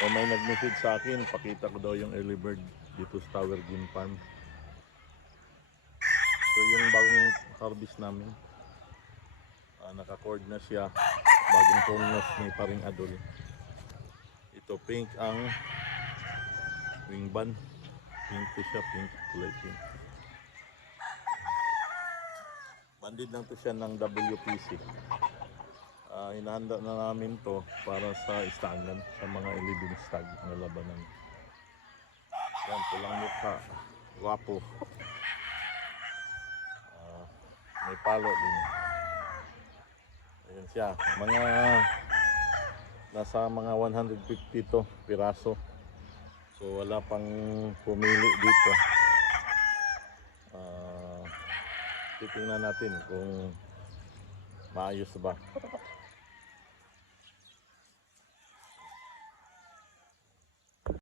O may nag-message sa akin, pakita ko daw yung early bird dito sa Tower Game Farm. So yung bagong harvest namin, naka-cord na siya, bagong tunos ni Paring Adol. Ito pink ang wing band, pink to siya, pink, kulay pink. Bandid lang to siya ng WPC. Hinahanda na namin to para sa istangan sa mga 11 stag na labanan. Yan, pulang mukha, wapo. May palo din. Ayan siya, nasa mga 150 to piraso. So wala pang pumili dito. Titingnan natin kung maayos ba.